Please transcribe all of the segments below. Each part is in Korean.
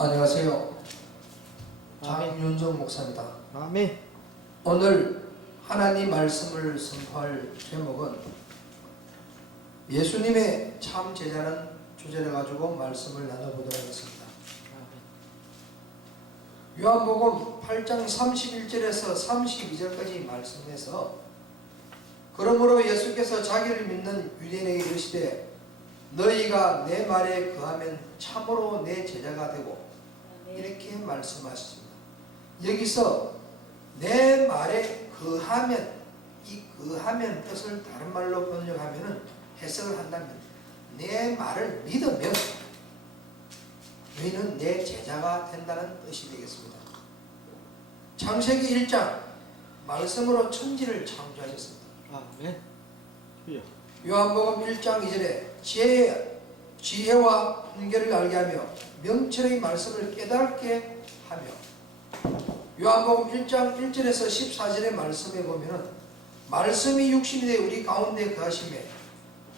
안녕하세요. 아멘. 장윤정 목사입니다. 아멘. 오늘 하나님 말씀을 선포할 제목은 예수님의 참 제자는 주제를 가지고 말씀을 나눠보도록 하겠습니다. 요한복음 8장 31절에서 32절까지 말씀에서 그러므로 예수께서 자기를 믿는 유대인에게 이르시되 너희가 내 말에 거하면 참으로 내 제자가 되고 이렇게 말씀하셨습니다. 여기서 내 말에 거하면, 이 거하면 뜻을 다른 말로 번역하면 해석을 한다면 내 말을 믿으면 너희는 내 제자가 된다는 뜻이 되겠습니다. 창세기 1장 말씀으로 천지를 창조하셨습니다. 아멘. 요한복음 1장 2절에 지혜와 훈계를 알게 하며 명철의 말씀을 깨닫게 하며, 요한복음 1장 1절에서 14절의 말씀에 보면은 말씀이 육신이 되어 우리 가운데 거하시매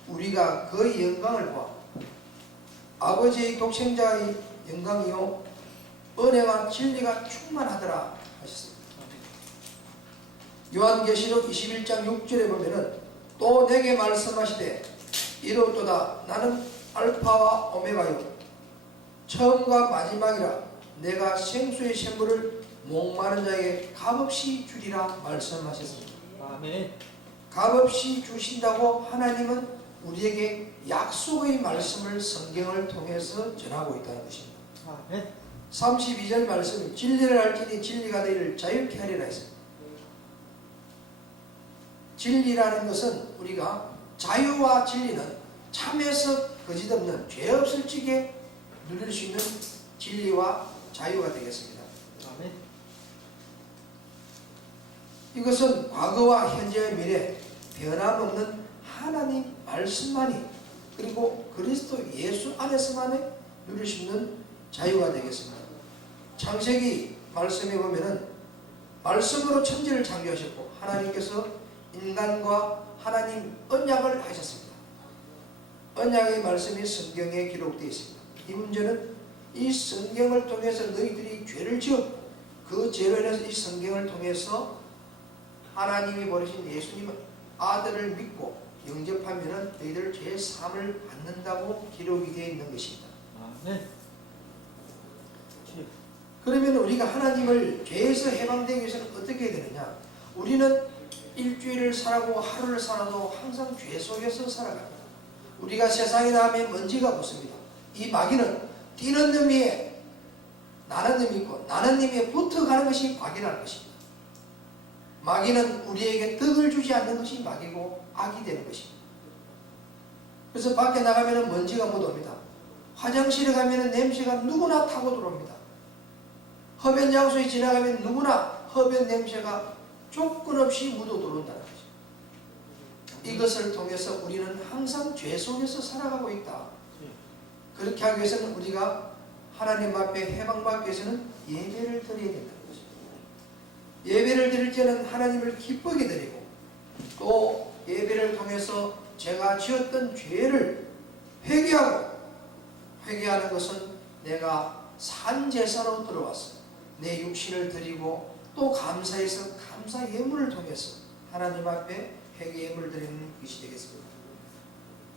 우리가 그 영광을 보아 아버지의 독생자의 영광이요 은혜와 진리가 충만하더라 하셨습니다. 요한계시록 21장 6절에 보면은 또 내게 말씀하시되 이르도다 나는 알파와 오메가요 처음과 마지막이라 내가 생수의 샘물을 목마른 자에게 값없이 주리라 말씀하셨습니다. 아멘. 값없이 주신다고 하나님은 우리에게 약속의 말씀을 성경을 통해서 전하고 있다는 것입니다. 아멘. 32절 말씀 진리를 알지니 진리가 너희를 자유케 하리라 했습니다. 진리라는 것은 우리가 자유와 진리는 참에서 거짓없는 죄 없을 적에 누릴 수 있는 진리와 자유가 되겠습니다. 아멘. 이것은 과거와 현재와 미래 변함없는 하나님 말씀만이 그리고 그리스도 예수 안에서만이 누릴 수 있는 자유가 되겠습니다. 창세기 말씀에 보면은 말씀으로 천지를 창조하셨고 하나님께서 인간과 하나님 언약을 하셨습니다. 언약의 말씀이 성경에 기록되어 있습니다. 이 문제는 이 성경을 통해서 너희들이 죄를 지었고 그 죄로 인해서 이 성경을 통해서 하나님이 보내신 예수님 아들을 믿고 영접하면 너희들 죄 사함을 받는다고 기록이 되어 있는 것입니다. 아멘. 그러면 우리가 하나님을 죄에서 해방되기 위해서는 어떻게 해야 되느냐? 우리는 일주일을 살아고 하루를 살아도 항상 죄 속에서 살아갑니다. 우리가 세상에 나가면 먼지가 붙습니다. 이 마귀는 뛰는 놈 위에 나는 놈이 있고 나는 놈 위에 붙어가는 것이 마귀라는 것입니다. 마귀는 우리에게 덕을 주지 않는 것이 마귀고 악이 되는 것입니다. 그래서 밖에 나가면 먼지가 묻어옵니다. 화장실에 가면 냄새가 누구나 타고 들어옵니다. 흡연 장소에 지나가면 누구나 흡연 냄새가 조건 없이 묻어 들어온다는 것입니다. 이것을 통해서 우리는 항상 죄 속에서 살아가고 있다. 그렇게 하기 위해서는 우리가 하나님 앞에 해방받기 위해서는 예배를 드려야 된다는 것입니다. 예배를 드릴 때는 하나님을 기쁘게 드리고 또 예배를 통해서 제가 지었던 죄를 회개하는 것은 내가 산 제사로 들어왔어. 내 육신을 드리고 또 감사해서 감사 예물을 통해서 하나님 앞에 회개 예물을 드리는 것이 되겠습니다.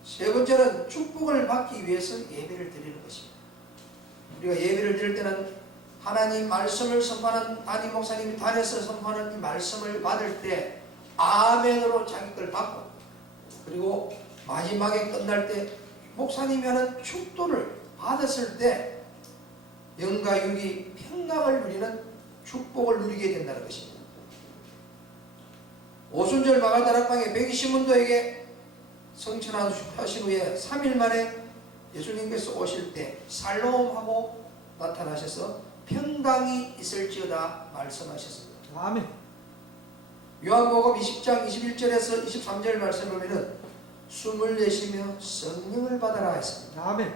세 번째는 축복을 받기 위해서 예배를 드리는 것입니다. 우리가 예배를 드릴 때는 하나님 말씀을 선포하는 담임 목사님이 단에서 선포하는 이 말씀을 받을 때 아멘으로 자기 걸 받고 그리고 마지막에 끝날 때 목사님이 하는 축도를 받았을 때 영과 육이 평강을 누리는 축복을 누리게 된다는 것입니다. 오순절 마가다락방에 120문도에게 성천하신 후에 3일 만에 예수님께서 오실 때 살롬하고 나타나셔서 평강이 있을지어다 말씀하셨습니다. 아멘. 요한복음 20장 21절에서 23절 말씀 보면은 숨을 내쉬며 성령을 받아라 했습니다. 아멘.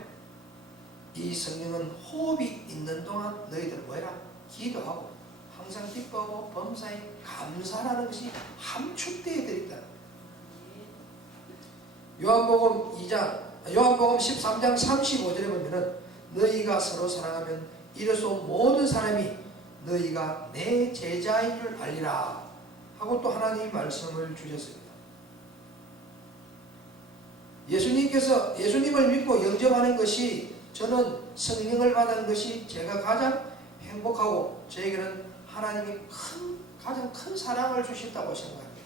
이 성령은 호흡이 있는 동안 너희들 뭐해라? 기도하고 항상 기뻐하고 범사에 감사하는 것이 함축되어 있다. 요한복음 13장 35절에 보면은 너희가 서로 사랑하면 이로써 모든 사람이 너희가 내 제자인 줄 알리라 하고 또 하나님이 말씀을 주셨습니다. 예수님을 믿고 영접하는 것이 저는 성령을 받은 것이 제가 가장 행복하고 저에게는 하나님이 가장 큰 사랑을 주셨다고 생각합니다.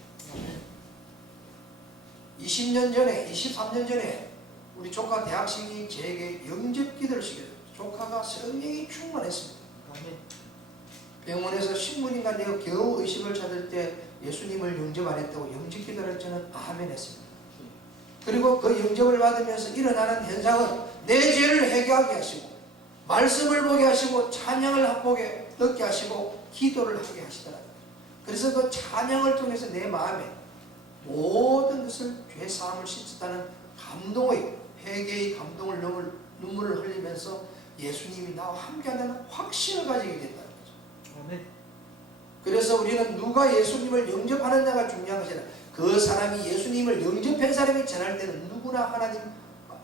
20년 전에 23년 전에 우리 조카 대학생이 저에게 영접 기도를 시켰어요. 조카가 성령이 충만했습니다. 병원에서 신문인가 내가 겨우 의식을 찾을 때 예수님을 영접 안 했다고 영접 기도를 저는 아멘 했습니다. 그리고 그 영접을 받으면서 일어나는 현상은 내 죄를 회개하게 하시고 말씀을 보게 하시고 찬양을 보게 듣게 하시고 기도를 하게 하시더라고요. 그래서 그 찬양을 통해서 내 마음에 모든 것을 죄 사함을 씻었다는 감동의 회개의 감동을 눈물을 흘리면서 예수님이 나와 함께한다는 확신을 가지게 됐다는 거죠. 아멘. 그래서 우리는 누가 예수님을 영접하느냐가 중요한 것이 아니라 그 사람이 예수님을 영접한 사람이 전할 때는 누구나 하나님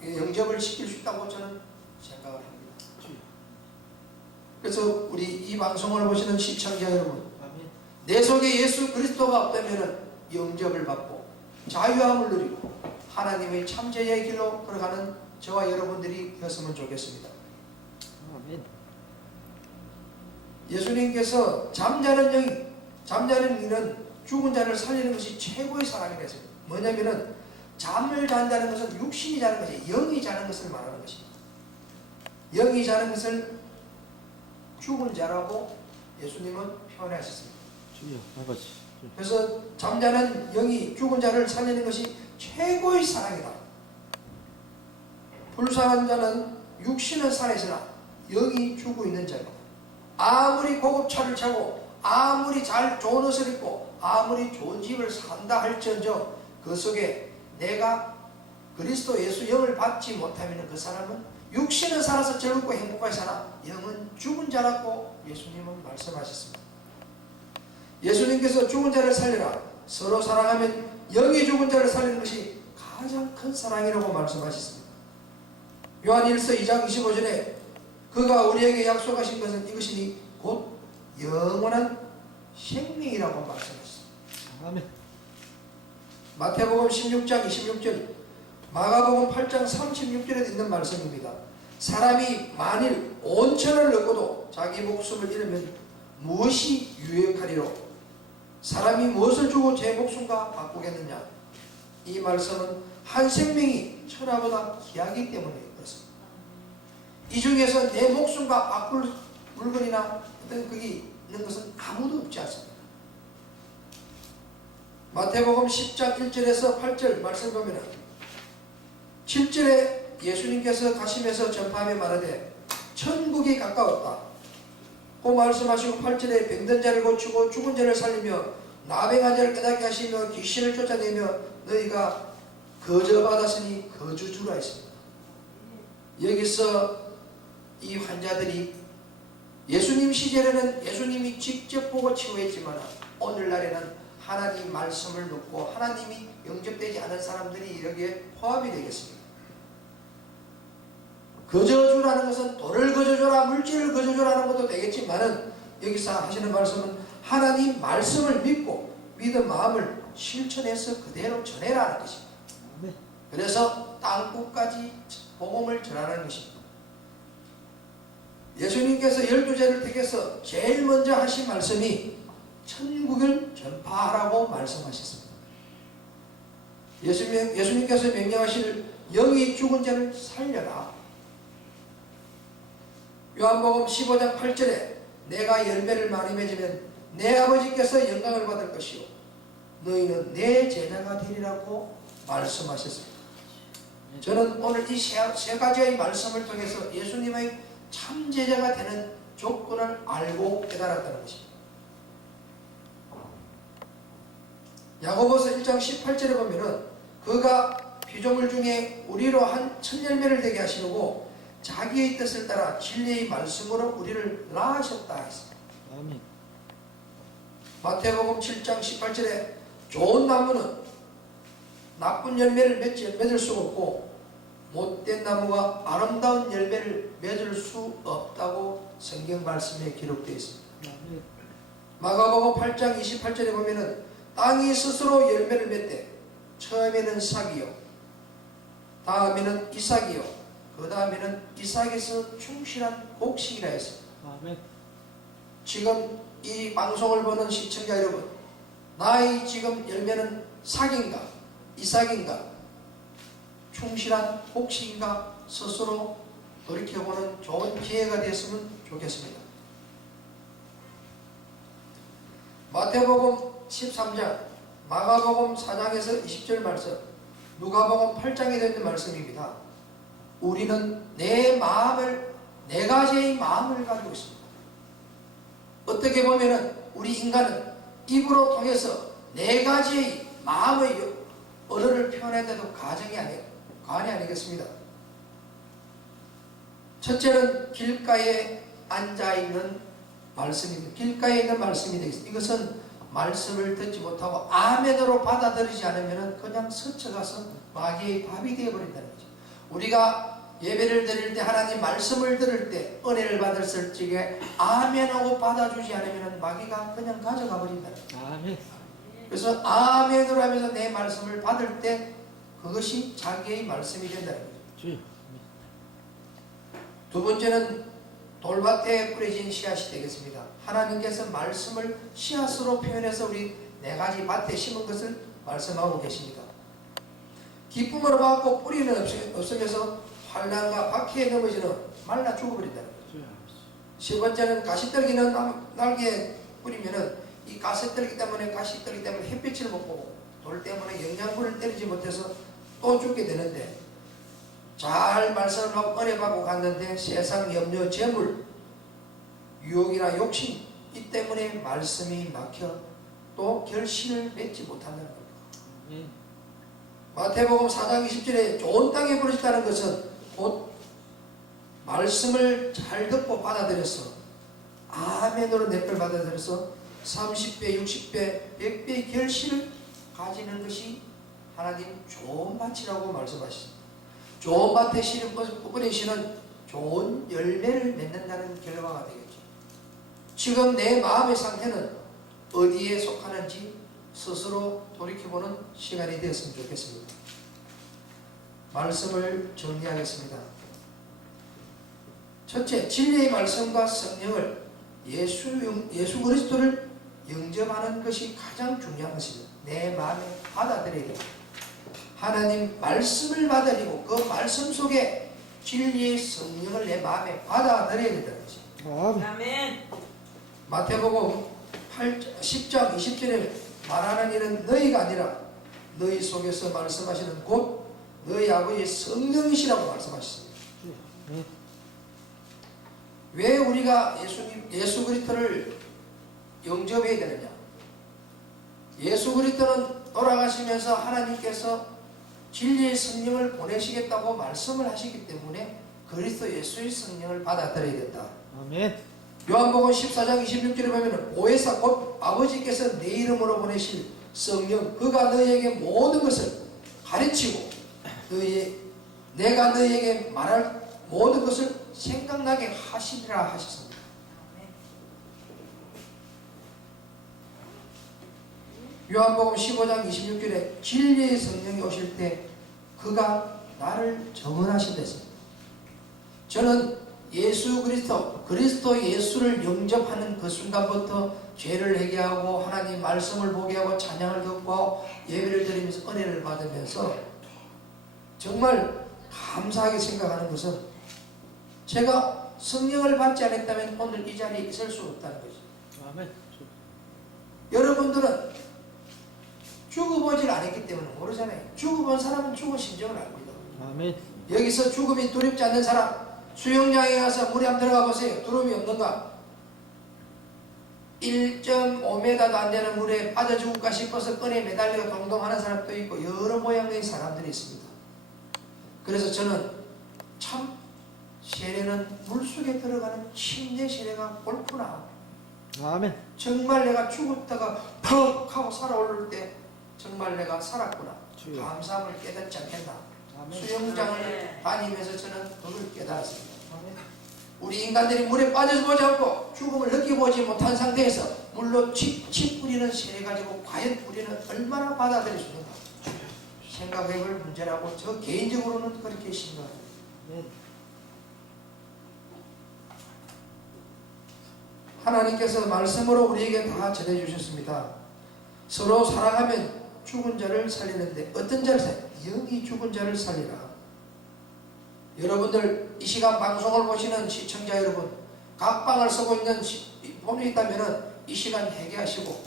영접을 시킬 수 있다고 저는 생각을 합니다. 그래서 우리 이 방송을 보시는 시청자 여러분, 아멘. 내 속에 예수 그리스도가 없다면 영접을 받고 자유함을 누리고 하나님의 참제의 길로 걸어가는 저와 여러분들이 되었으면 좋겠습니다. 아멘. 예수님께서 잠자는 이는 죽은 자를 살리는 것이 최고의 사랑이라 했습니다. 뭐냐면은 잠을 잔다는 것은 육신이 자는 것이 영이 자는 것을 말하는 것입니다. 영이 자는 것을 죽은 자라고 예수님은 표현하셨습니다. 주여 아버지. 그래서 잠자는 영이 죽은 자를 살리는 것이 최고의 사랑이다. 불쌍한 자는 육신은 살아있으나 영이 죽어 있는 자고 아무리 고급 차를 차고 아무리 좋은 옷을 입고 아무리 좋은 집을 산다 할지언정 그 속에 내가 그리스도 예수 영을 받지 못하면 그 사람은 육신은 살아서 즐겁고 행복하게 사나 영은 죽은 자라고 예수님은 말씀하셨습니다. 예수님께서 죽은 자를 살리라 서로 사랑하면 영이 죽은 자를 살리는 것이 가장 큰 사랑이라고 말씀하셨습니다. 요한 1서 2장 25절에 그가 우리에게 약속하신 것은 이것이니 곧 영원한 생명이라고 말씀하셨습니다. 아멘. 마태복음 16장 26절, 마가복음 8장 36절에 있는 말씀입니다. 사람이 만일 온천을 얻고도 자기 목숨을 잃으면 무엇이 유익하리로? 사람이 무엇을 주고 제 목숨과 바꾸겠느냐? 이 말씀은 한 생명이 천하보다 귀하기 때문에 그렇습니다. 이 중에서 내 목숨과 바꿀 물건이나 어떤 그게 있는 것은 아무도 없지 않습니다. 마태복음 10장 1절에서 8절 말씀 보면 7절에 예수님께서 가시면서 전파하며 말하되 천국이 가까웠다 고 말씀하시고 8절에 병든 자를 고치고 죽은 자를 살리며 나병한 자를 깨닫게 하시며 귀신을 쫓아내며 너희가 거저받았으니 거주주라 했습니다. 여기서 이 환자들이 예수님 시절에는 예수님이 직접 보고 치유했지만 오늘날에는 하나님 말씀을 듣고 하나님이 영접되지 않은 사람들이 여기에 포함이 되겠습니다. 거저주라는 것은 돈을 거저줘라 물질을 거저줘라는 것도 되겠지만은 여기서 하시는 말씀은 하나님 말씀을 믿고 믿은 마음을 실천해서 그대로 전해라는 것입니다. 그래서 땅끝까지 복음을 전하는 것입니다. 예수님께서 12제를 택해서 제일 먼저 하신 말씀이 천국을 전파하라고 말씀하셨습니다. 예수님께서 명령하실 영이 죽은 자를 살려라. 요한복음 15장 8절에 내가 열매를 많이 맺으면 내 아버지께서 영광을 받을 것이요 너희는 내 제자가 되리라고 말씀하셨습니다. 저는 오늘 이 세 가지의 말씀을 통해서 예수님의 참 제자가 되는 조건을 알고 깨달았다는 것입니다. 야고보서 1장 18절에 보면은 그가 피조물 중에 우리로 한 첫 열매를 되게 하시려고 자기의 뜻을 따라 진리의 말씀으로 우리를 낳으셨다 했습니다. 아멘. 마태복음 7장 18절에 좋은 나무는 나쁜 열매를 맺을 수가 없고 못된 나무가 아름다운 열매를 맺을 수 없다고 성경 말씀에 기록되어 있습니다. 아멘. 마가복음 8장 28절에 보면은 땅이 스스로 열매를 맺되 처음에는 싹이요, 다음에는 이삭이요, 그 다음에는 이삭에서 충실한 곡식이라 했습니다. 아멘. 지금 이 방송을 보는 시청자 여러분, 나의 지금 열매는 삭인가 이삭인가 충실한 곡식인가 스스로 돌이켜보는 좋은 기회가 되었으면 좋겠습니다. 마태복음 13장, 마가복음 4장에서 20절 말씀, 누가복음 8장에 있는 말씀입니다. 우리는 네 가지의 마음을 가지고 있습니다. 어떻게 보면은 우리 인간은 입으로 통해서 네 가지의 마음의 언어를 표현해도 과언이 아니겠습니다. 첫째는 길가에 앉아있는 말씀입니다. 길가에 있는 말씀이 되겠습니다. 이것은 말씀을 듣지 못하고 아멘으로 받아들이지 않으면 그냥 스쳐가서 마귀의 밥이 되어버린다는 거죠. 우리가 예배를 드릴 때, 하나님 말씀을 들을 때 은혜를 받았을 적에 아멘하고 받아주지 않으면 마귀가 그냥 가져가 버린다는 거죠. 아멘. 그래서 아멘으로 하면서 내 말씀을 받을 때 그것이 자기의 말씀이 된다는 거죠. 주여. 두 번째는 돌밭에 뿌려진 씨앗이 되겠습니다. 하나님께서 말씀을 씨앗으로 표현해서 우리 네 가지 밭에 심은 것을 말씀하고 계십니다. 기쁨으로 받고 뿌리는 없으면서 환난과 박해에 넘어지는 말라 죽어버린다는 거죠. 주여. 세 번째는 가시떨기는 날개에 뿌리면은 이 가시떨기 때문에 햇빛을 못 보고 돌 때문에 영양분을 때리지 못해서 또 죽게 되는데, 잘 말씀을 하고 은혜 받고 갔는데 세상 염려, 재물, 유혹이나 욕심 이 때문에 말씀이 막혀 또 결실을 맺지 못한다는 겁니다. 아멘. 마태복음 4장 20절에 좋은 땅에 부르셨다는 것은 곧 말씀을 잘 듣고 받아들여서 아멘으로 뇌를 받아들여서 30배, 60배, 100배의 결실을 가지는 것이 하나님 좋은 밭이라고 말씀하십니다. 좋은 밭에 뿌린 씨는 좋은 열매를 맺는다는 결과가 되겠죠. 지금 내 마음의 상태는 어디에 속하는지 스스로 돌이켜보는 시간이 되었으면 좋겠습니다. 말씀을 정리하겠습니다. 첫째, 진리의 말씀과 성령을 예수 그리스도를 영접하는 것이 가장 중요한 것입니다. 내 마음에 받아들여야 됩니다. 하나님 말씀을 받아들이고 그 말씀 속에 진리의 성령을 내 마음에 받아들여야 된다는 것입니다. 아멘. 마태복음 10장 20절에 말하는 일은 너희가 아니라 너희 속에서 말씀하시는 곧 너희 아버지의 성령이시라고 말씀하셨습니다. 왜 우리가 예수 그리스도를 영접해야 되느냐? 예수 그리스도는 돌아가시면서 하나님께서 진리의 성령을 보내시겠다고 말씀을 하시기 때문에 그리스도 예수의 성령을 받아들여야 된다. 아멘. 요한복음 14장 26절에 보면 보혜사 곧 아버지께서 내 이름으로 보내실 성령 그가 너희에게 모든 것을 가르치고 내가 너희에게 말할 모든 것을 생각나게 하시리라 하셨습니다. 요한복음 15장 26절에 진리의 성령이 오실 때 그가 나를 정언하신다 했습니다. 저는 예수 그리스도 예수를 영접하는 그 순간부터 죄를 회개하고 하나님 말씀을 보게 하고 찬양을 듣고 예배를 드리면서 은혜를 받으면서 정말 감사하게 생각하는 것은 제가 성령을 받지 않았다면 오늘 이 자리에 있을 수 없다는 거죠. 아멘. 여러분들은 죽어보질 않았기 때문에 모르잖아요. 죽어본 사람은 죽은 심정을 압니다. 아멘. 여기서 죽음이 두렵지 않는 사람, 수영장에 가서 물에 한번 들어가 보세요. 두려움이 없는가? 1.5m도 안 되는 물에 빠져 죽을까 싶어서 끈에 매달려 동동하는 사람도 있고 여러 모양의 사람들이 있습니다. 그래서 저는 참 세례는 물속에 들어가는 침대 세례가 옳구나. 아멘. 정말 내가 죽었다가 퍽 하고 살아오를 때 정말 내가 살았구나. 주여. 감사함을 깨닫지 않겠나. 아멘. 수영장을 다니면서 저는 그걸 깨달았습니다. 아멘. 우리 인간들이 물에 빠져서 보지 않고 죽음을 느껴보지 못한 상태에서 물로 칙칙 뿌리는 새 가지고 과연 우리는 얼마나 받아들일 수 있는가 생각해볼 문제라고 저 개인적으로는 그렇게 생각합니다. 아멘. 하나님께서 말씀으로 우리에게 다 전해주셨습니다. 서로 사랑하면 죽은 자를 살리는데 어떤 자를 살리라? 영이 죽은 자를 살리라. 여러분들 이 시간 방송을 보시는 시청자 여러분, 각 방을 쓰고 있는 본이 있다면 이 시간 회개하시고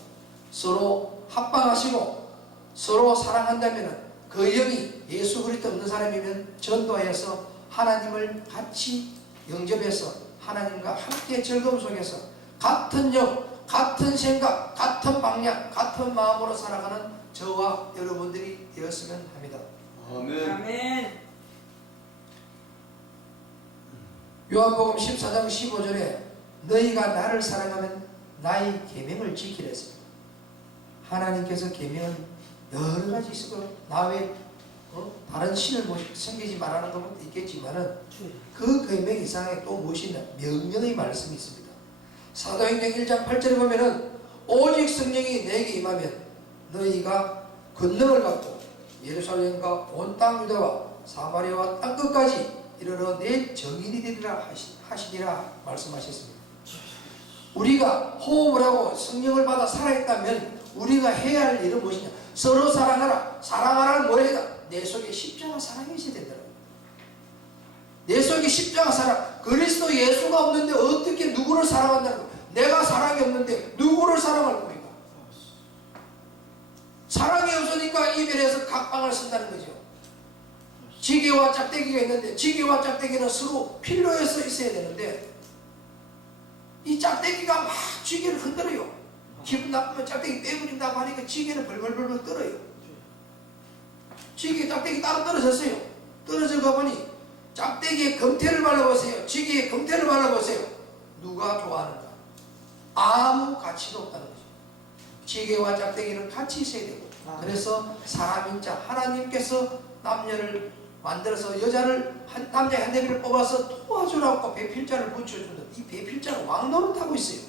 서로 합방하시고 서로 사랑한다면 그 영이 예수 그리스도 없는 사람이면 전도하여서 하나님을 같이 영접해서 하나님과 함께 즐거움 속에서 같은 영, 같은 생각, 같은 방향, 같은 마음으로 살아가는 저와 여러분들이 되었으면 합니다. 아멘. 아멘. 요한복음 14장 15절에 너희가 나를 사랑하면 나의 계명을 지키라 했습니다. 하나님께서 계명은 여러 가지 있고 나 외에 다른 신을 섬기지 말라는 것도 있겠지만은 그 계명 이상에 또 무엇이 있나? 명령의 말씀이 있습니다. 사도행전 1장 8절에 보면은 오직 성령이 내게 임하면 너희가 권능을 받고 예루살렘과 온 땅 유다와 사마리아와 땅 끝까지 이르러 내 정인이 되리라 하시니라 말씀하셨습니다. 우리가 호흡을 하고 성령을 받아 살아있다면 우리가 해야 할 일은 무엇이냐? 서로 사랑하라. 사랑하라는 뭐래다? 내 속에 십자가 사랑이 있어야 된다는 거예요. 내 속에 십자가 사랑. 그리스도 예수가 없는데 어떻게 누구를 사랑한다는 거예요? 내가 사랑이 없는데 누구를 사랑할 겁니까? 사랑이 없으니까 이별해서 각방을 쓴다는 거죠. 지게와 짝대기가 있는데 지게와 짝대기는 서로 필요해서 있어야 되는데 이 짝대기가 막 지게를 흔들어요. 기분 나쁘면 짝대기 빼버린다고 하니까 지게는 벌벌벌 떨어요. 지게 짝대기 따로 떨어졌어요. 떨어져 가보니 짝대기에 검태를 발라보세요. 지게에 검태를 발라보세요. 누가 좋아하는가? 아무 가치도 없다는 거죠. 지게와 짝대기는 같이 있어야 되고 그래서 사람인 자 하나님께서 남녀를 만들어서 여자를 남자 한 대비를 뽑아서 도와주라고 배필자를 붙여주는 이 배필자는 왕노릇하고 있어요.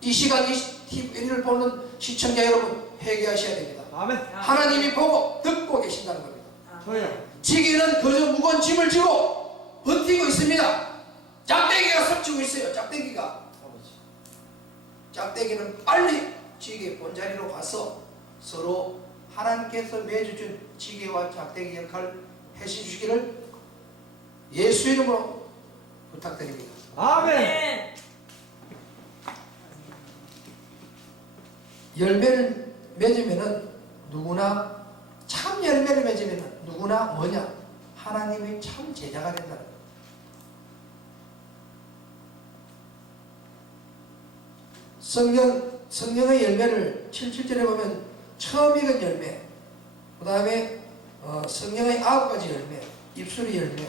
이 시간 이 TV를 보는 시청자 여러분 회개하셔야 됩니다. 아멘. 하나님이 보고 듣고 계신다는 겁니다. 저요. 지기는 그저 무거운 짐을 지고 버티고 있습니다. 짝대기가 설치고 있어요. 짝대기가. 짝대기는 빨리 지게 본자리로 가서 서로 하나님께서 매주준 지게와 짝대기 역할을 해주시기를 예수 이름으로 부탁드립니다. 아멘. 열매를 맺으면은 누구나 참 열매를 맺으면은 누구나 뭐냐? 하나님의 참 제자가 된다는 거예요. 성령의 열매를 77절에 보면 처음 익은 열매, 그 다음에 성령의 9가지 열매, 입술의 열매,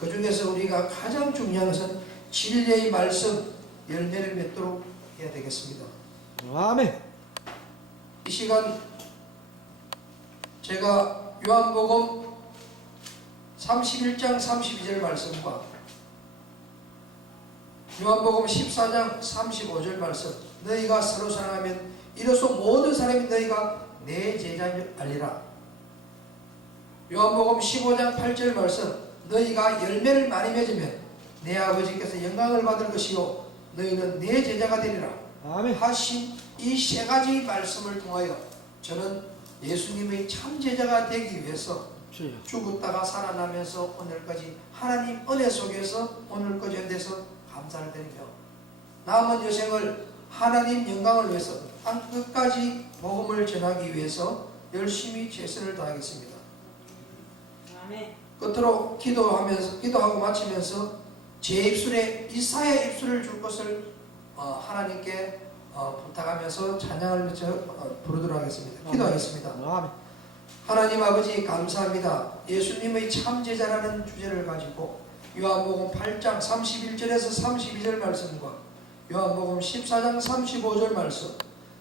그 중에서 우리가 가장 중요한 것은 진리의 말씀 열매를 맺도록 해야 되겠습니다. 아멘. 이 시간 제가 요한복음 31장 32절 말씀과 요한복음 14장 35절 말씀 너희가 서로 사랑하면 이로써 모든 사람이 너희가 내 제자인 줄 알리라. 요한복음 15장 8절 말씀 너희가 열매를 많이 맺으면 내 아버지께서 영광을 받을 것이요 너희는 내 제자가 되리라 아멘. 하신 이 세 가지 말씀을 통하여 저는 예수님의 참 제자가 되기 위해서 저요. 죽었다가 살아나면서 오늘까지 하나님 은혜 속에서 오늘까지 현대서 감사를 드리며 남은 여생을 하나님 영광을 위해서 땅 끝까지 복음을 전하기 위해서 열심히 최선을 다하겠습니다. 아멘. 끝으로 기도하고 마치면서 제 입술에 이사야의 입술을 줄 것을 하나님께 부탁하면서 찬양을 외쳐 부르도록 하겠습니다. 기도하겠습니다. 아멘. 하나님 아버지 감사합니다. 예수님의 참 제자라는 주제를 가지고 요한복음 8장 31절에서 32절 말씀과 요한복음 14장 35절 말씀,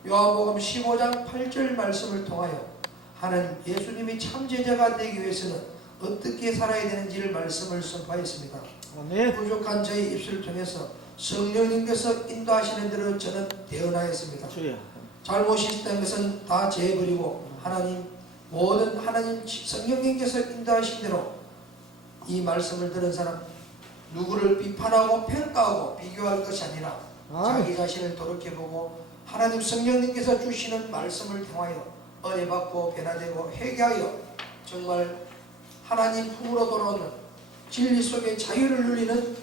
요한복음 15장 8절 말씀을 통하여 하나님 예수님의 참 제자가 되기 위해서는 어떻게 살아야 되는지를 말씀을 선포하였습니다. 아멘. 부족한 저희 입술을 통해서 성령님께서 인도하시는 대로 저는 대언하였습니다. 주여. 잘못이 있다는 것은 다 제해버리고 하나님 모든 하나님 성령님께서 인도하신 대로 이 말씀을 들은 사람 누구를 비판하고 평가하고 비교할 것이 아니라 아멘. 자기 자신을 돌이켜보고 하나님 성령님께서 주시는 말씀을 통하여 은혜받고 변화되고 회개하여 정말 하나님 품으로 돌아오는 진리 속의 자유를 누리는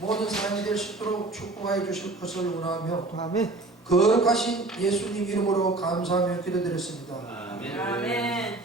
모든 사람이 될 수 있도록 축복하여 주실 것을 원하며 아멘. 거룩하신 예수님 이름으로 감사하며 기도드렸습니다. 아멘.